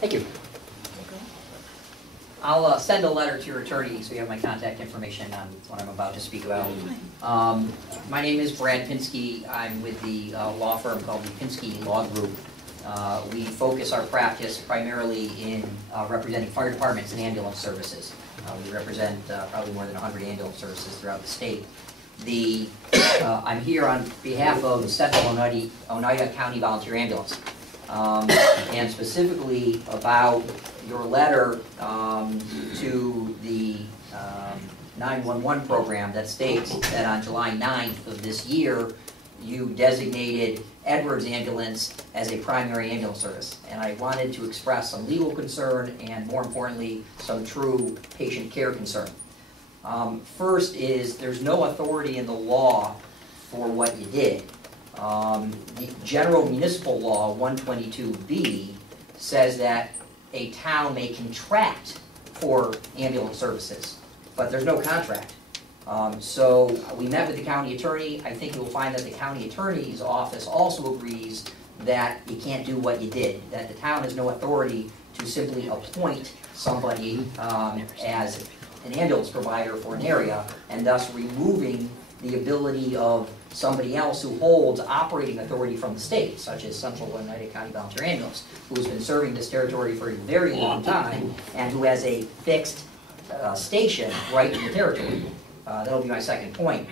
Thank you. I'll send a letter to your attorney so you have my contact information on what I'm about to speak about. My name is Brad Pinsky. I'm with the law firm called the Pinsky Law Group. We focus our practice primarily in representing fire departments and ambulance services. We represent probably more than 100 ambulance services throughout the state. I'm here on behalf of the Central Oneida County Volunteer Ambulance, and specifically about your letter to the 911 program that states that on July 9th of this year, you designated Edwards Ambulance as a primary ambulance service. And I wanted to express some legal concern and, more importantly, some true patient care concern. First is there's no authority in the law for what you did. The General Municipal Law 122B says that a town may contract for ambulance services, but there's no contract. So we met with the county attorney. I think you'll find that the county attorney's office also agrees that you can't do what you did, that the town has no authority to simply appoint somebody as an ambulance provider for an area, and thus removing the ability of somebody else who holds operating authority from the state, such as Central Oneida County Volunteer Ambulance, who has been serving this territory for a very long time and who has a fixed station right in the territory. That'll be my second point.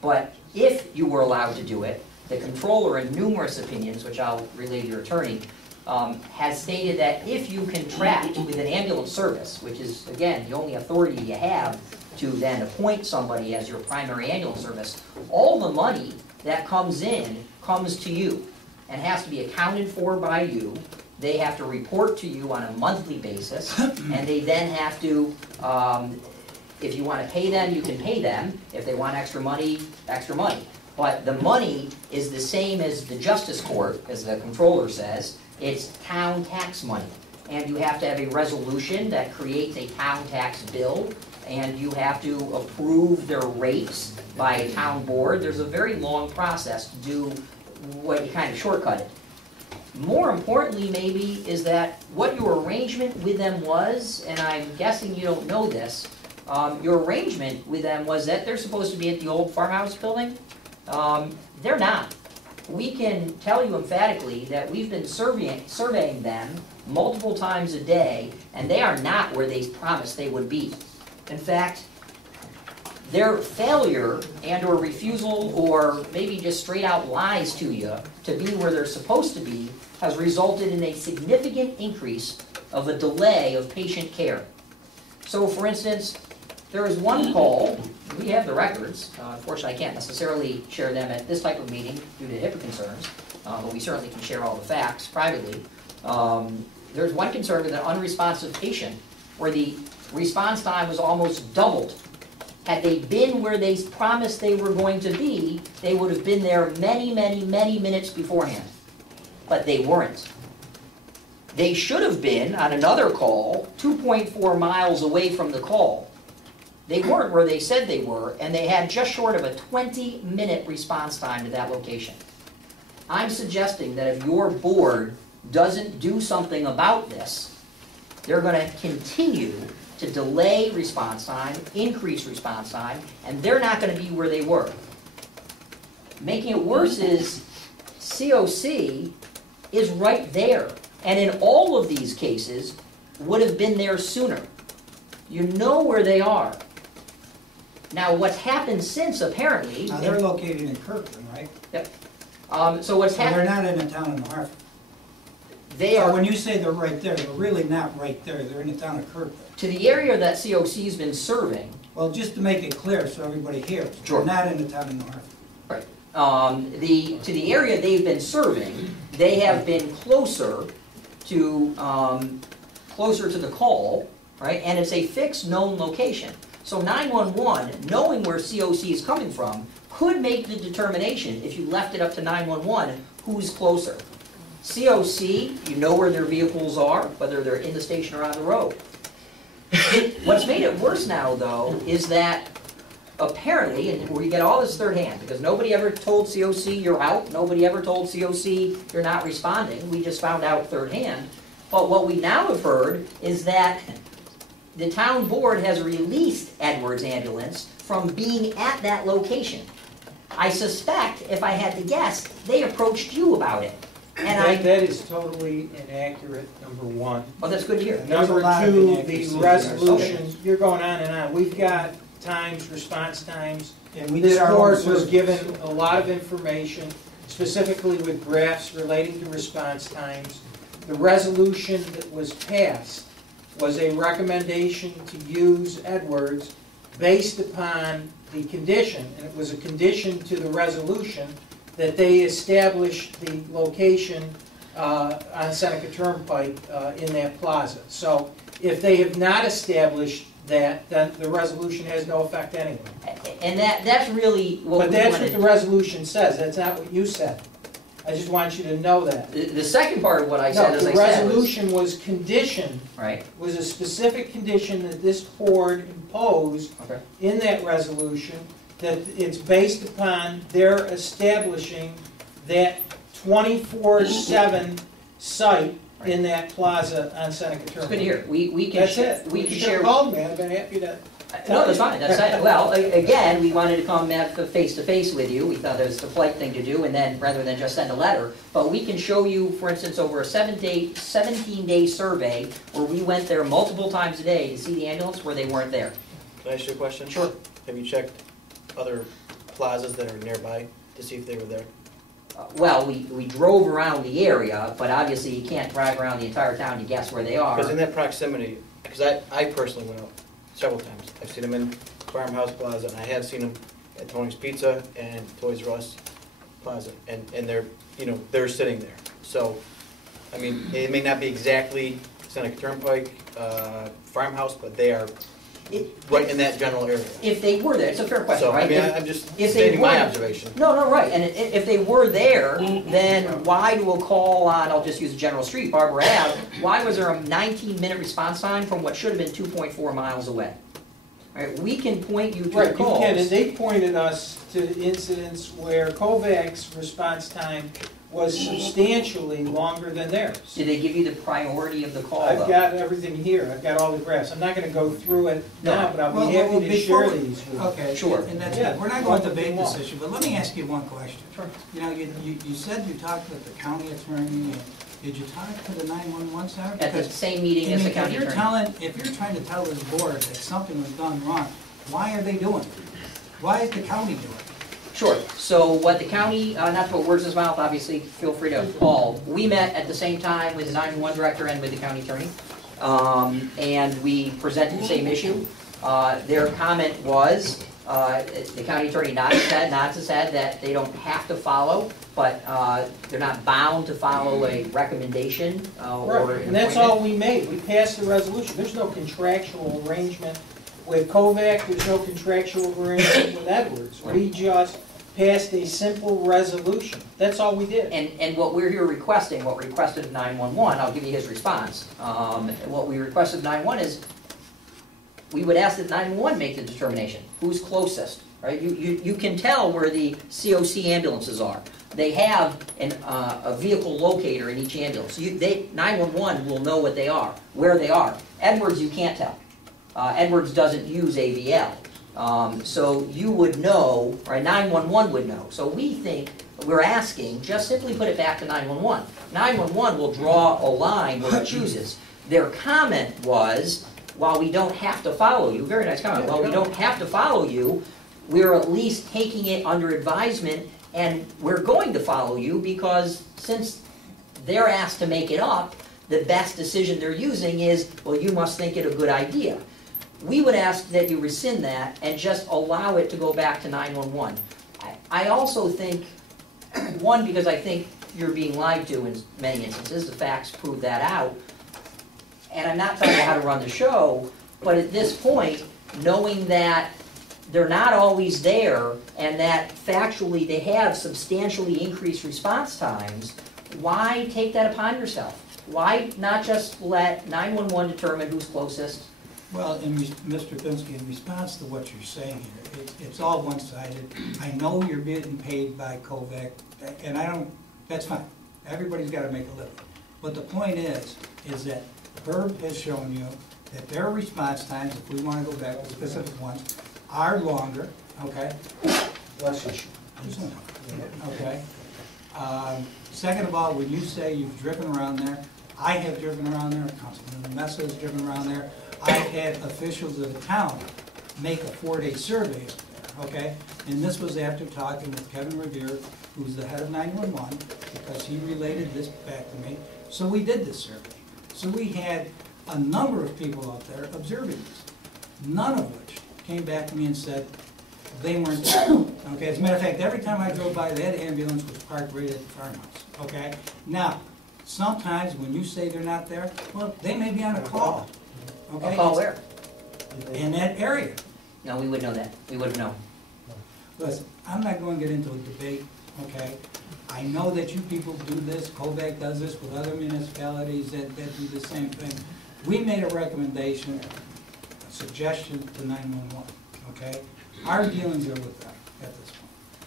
But if you were allowed to do it, the controller, in numerous opinions, which I'll relay to your attorney, has stated that if you contract with an ambulance service, which is, again, the only authority you have to then appoint somebody as your primary ambulance service, all the money that comes in comes to you and has to be accounted for by you. They have to report to you on a monthly basis, and they then have to, if you want to pay them, you can pay them. If they want extra money, extra money. But the money is the same as the justice court, as the controller says. It's town tax money. And you have to have a resolution that creates a town tax bill, and you have to approve their rates by a town board. There's a very long process to do what you kind of shortcut it. More importantly, maybe, is that what your arrangement with them was, and I'm guessing you don't know this, your arrangement with them was that they're supposed to be at the old farmhouse building. They're not. We can tell you emphatically that we've been surveying them multiple times a day, and they are not where they promised they would be. In fact, their failure and or refusal, or maybe just straight out lies to you to be where they're supposed to be, has resulted in a significant increase of a delay of patient care. So, for instance, there is one call, we have the records, unfortunately I can't necessarily share them at this type of meeting due to HIPAA concerns, but we certainly can share all the facts privately. There's one concern with an unresponsive patient where the response time was almost doubled. Had they been where they promised they were going to be, they would have been there many, many, many minutes beforehand. But they weren't. They should have been on another call 2.4 miles away from the call. They weren't where they said they were, and they had just short of a 20-minute response time to that location. I'm suggesting that if your board doesn't do something about this, they're going to continue to delay response time, increase response time, and they're not going to be where they were. Making it worse is COC is right there, and in all of these cases would have been there sooner. You know where they are. Now, what's happened since, apparently... Now, they're located in Kirkland, right? Yep. So what's happened... They're not in the town of New Hartford. They are... So when you say they're right there, they're really not right there. They're in the town of Kirkland. To the area that COC's been serving... Well, just to make it clear so everybody hears, sure. They're not in the town of New Hartford. Right. To the area they've been serving, they have been closer to the call, right? And it's a fixed, known location. So 911, knowing where COC is coming from, could make the determination, if you left it up to 911, who's closer. COC, you know where their vehicles are, whether they're in the station or on the road. What's made it worse now, though, is that apparently, and we get all this third hand, because nobody ever told COC you're out, nobody ever told COC you're not responding, we just found out third hand, But what we now have heard is that the town board has released Edwards Ambulance from being at that location. I suspect, if I had to guess, they approached you about it. And That is totally inaccurate, number one. Oh, that's good to hear. Number There's a lot of two, inaccuracies the there. resolution, you're going on and on. We've got times, response times. And we This did our own board was surveys. given a lot of information, specifically with graphs relating to response times. The resolution that was passed was a recommendation to use Edwards based upon the condition, and it was a condition to the resolution, that they establish the location on Seneca Turnpike in that plaza. So if they have not established that, then the resolution has no effect anyway. And that's really what But we that's what wanted. the resolution says, that's not what you said. I just want you to know that. The second part of what I No, said, as the I said, was, resolution was conditioned, right, was a specific condition that this board imposed okay. in that resolution, that it's based upon their establishing that 24/7 site in that plaza on Seneca Turnpike. It's good to hear. We can That's it. we You can should share. have called me, I've been happy to. No, that's fine. That's fine. Well, again, we wanted to come face to face with you. We thought it was the polite thing to do, and then rather than just send a letter, but we can show you, for instance, over a 17-day survey where we went there multiple times a day to see the ambulance where they weren't there. Can I ask you a question? Sure. Have you checked other plazas that are nearby to see if they were there? Well, we drove around the area, but obviously you can't drive around the entire town to guess where they are. Because in that proximity, because I personally went out several times. I've seen them in Farmhouse Plaza, and I have seen them at Tony's Pizza and Toys R Us Plaza, and they're, you know, they're sitting there. So, I mean, it may not be exactly Seneca Turnpike, Farmhouse, but they are right in that general area. If they were there, it's a fair question, So, right? I mean, If- I'm just if they stating my weren't- observation. No, right, and if they were there, then why do a call on, I'll just use a general street, Barbara Ave, why was there a 19-minute response time from what should have been 2.4 miles away? Right, we can point you to Right, the you calls. can, and they pointed us to incidents where Kovac's response time was substantially longer than theirs. Did they give you the priority of the call, I've though? got everything here, I've got all the graphs. I'm not gonna go through it now, but I'll Well, be happy to before share we- these with you. Okay, Sure. and that's Yeah. good. We're not going to Well, debate well. this issue, but let me ask you one question. Sure. You know, you said you talked with the county attorney, and did you talk to the 911 center? At the Because, same meeting I as the mean, county attorney. if you're trying to tell this board that something was done wrong, why are they doing it? Why is the county doing it? Sure, so what the county, not to put words in his mouth, obviously, feel free to call. We met at the same time with the 911 director and with the county attorney, and we presented the same issue. Their comment was, the county attorney nodded his head that they don't have to follow, but they're not bound to follow a recommendation or Right, an and that's all appointment. we made. We passed the resolution. There's no contractual arrangement with Kovac, there's no contractual arrangement with Edwards. We just passed a simple resolution. That's all we did. And what we're here requesting, what we requested of 911, I'll give you his response. What we requested of 911 is, we would ask that 911 make the determination, who's closest, right? You can tell where the COC ambulances are. They have a vehicle locator in each ambulance. 911 will know what they are, where they are. Edwards, you can't tell. Edwards doesn't use AVL. So you would know, or 911 would know. So we think, we're asking, just simply put it back to 911. 911 will draw a line where it chooses. Their comment was, while we don't have to follow you, very nice comment, while we don't have to follow you, we're at least taking it under advisement, and we're going to follow you because since they're asked to make it up, the best decision they're using is, well, you must think it a good idea. We would ask that you rescind that and just allow it to go back to 911. I also think, one, because I think you're being lied to in many instances, the facts prove that out, and I'm not telling you how to run the show, but at this point, knowing that they're not always there and that factually they have substantially increased response times, why take that upon yourself? Why not just let 911 determine who's closest? Well, Mr. Pinsky, in response to what you're saying here, it's all one-sided. I know you're being paid by Kovac, and I don't, that's fine. Everybody's got to make a living. But the point is, is that Herb has shown you that their response times, if we want to go back to specific ones, are longer, okay? Bless you. Okay. Second of all, when you say you've driven around there, I have driven around there, Councilman Mesa has driven around there. I've had officials of the town make a 4-day survey up there, okay? And this was after talking with Kevin Revere, who's the head of 911, because he related this back to me. So we did this survey. So we had a number of people out there observing this, none of which came back to me and said they weren't there. Okay, as a matter of fact, every time I drove by, that ambulance was parked right at the farmhouse, okay? Now, sometimes when you say they're not there, well, they may be on a call, okay? A call where? In that area. No, we would know that. We would have known. Listen, I'm not going to get into a debate, okay? I know that you people do this, Kovac does this with other municipalities that do the same thing. We made a recommendation, a suggestion to 911, okay? Our dealings are with them at this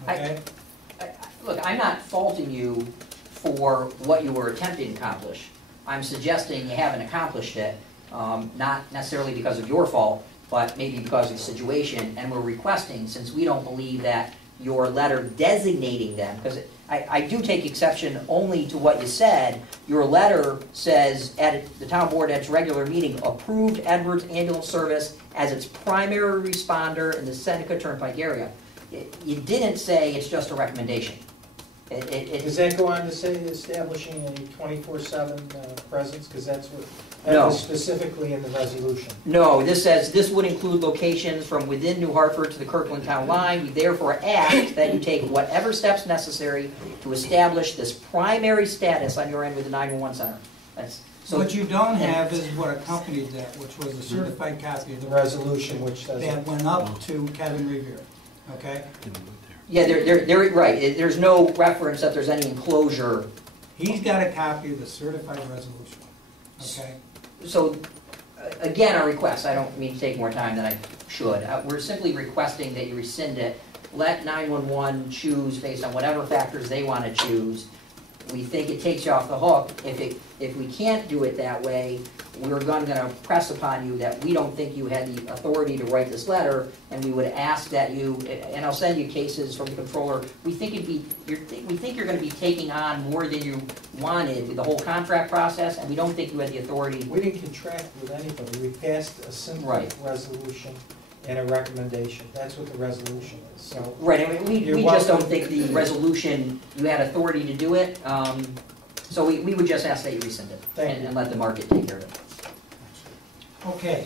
point, okay? Look, I'm not faulting you for what you were attempting to accomplish. I'm suggesting you haven't accomplished it, not necessarily because of your fault, but maybe because of the situation, and we're requesting, since we don't believe that your letter designating them, because I do take exception only to what you said. Your letter says, the town board at its regular meeting approved Edwards Ambulance Service as its primary responder in the Seneca Turnpike area. You didn't say it's just a recommendation. Does that go on to say establishing a 24/7 presence? Because that's what, that No. was specifically in the resolution. No, this says this would include locations from within New Hartford to the Kirkland Town line. We therefore ask that you take whatever steps necessary to establish this primary status on your end with the 911 center. So What you don't have is what accompanied that, which was a certified copy of The the resolution, which does that went up to Kevin Revere, okay? yeah, they're right. There's no reference that there's any enclosure. He's got a copy of the certified resolution, okay? So, again, our request, I don't mean to take more time than I should. We're simply requesting that you rescind it. Let 911 choose based on whatever factors they want to choose. We think it takes you off the hook. If we can't do it that way, we're going to press upon you that we don't think you had the authority to write this letter, and we would ask that you, and I'll send you cases from the controller. We think you're going to be taking on more than you wanted with the whole contract process, and we don't think you had the authority. We didn't contract with anybody. We passed a simple Right. resolution and a recommendation. That's what the resolution is. So Right, I mean, we just don't think the resolution, you had authority to do it, so we would just ask that you rescind it and let the market take care of it. Okay,